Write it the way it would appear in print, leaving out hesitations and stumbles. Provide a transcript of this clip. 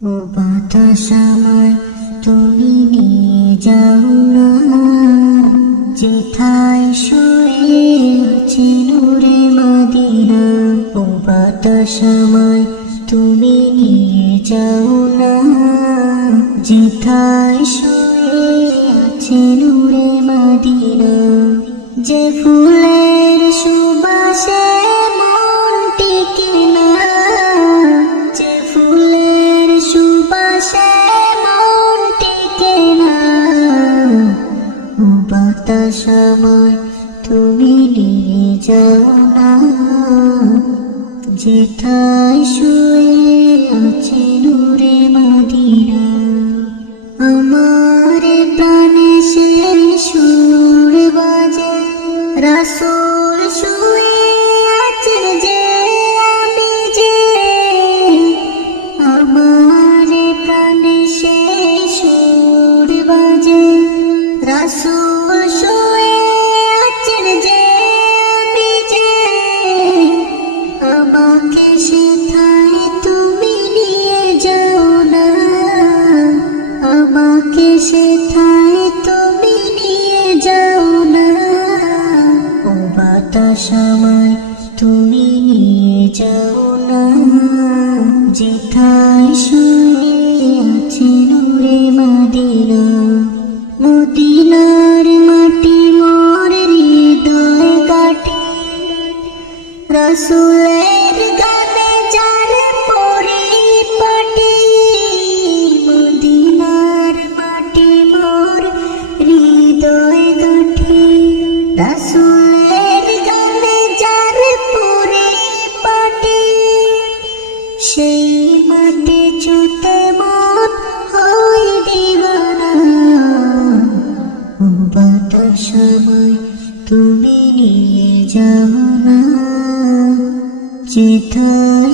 ও বাতাস আমায় তুমি নিয়ে যাও না, যেথায় শুয়ে আছে নূরে মদিনা। ও বাতাস আমায় তুমি নিয়ে যাও না, যেথায় শুয়ে আছে নূরে মদিনা। যে ফুলের সুবাসে মন টিকে না, যে ফুলের সুবাসে মন টিকে না। ও বাতাস আমায় তুমি নিয়ে যাও না, যেথায় শুয়ে আছে নূরে মদিনা। আমার প্রাণে সে সুর বাজে, রাসূল শুয়ে আছেন যে, আমি যে। আমার প্রাণে সে সুর বাজে, রাসূল শুয়ে আছেন যে, আমি যে। আমাকে সেথায় তুমি নিয়ে যাও না, আমাকে সেথায় তুমি নিয়ে যাও না। ও বাতাস আমায় তুমি নিয়ে যাও না, যেথায় শুয়ে আছে নূরে মদিনা। মদিনার মাটি মোর হৃদয় কাটে, রাসূলের গানে যার পরিপাটি। মদিনার মাটি মোর হৃদয় কাটে, রাসূলের গানে যার পরিপাটি। সেই মাটি ছুঁতে মন হয় দিওয়ানা। ও বাতাস আমায় তুমি নিয়ে যাও না, যেথায়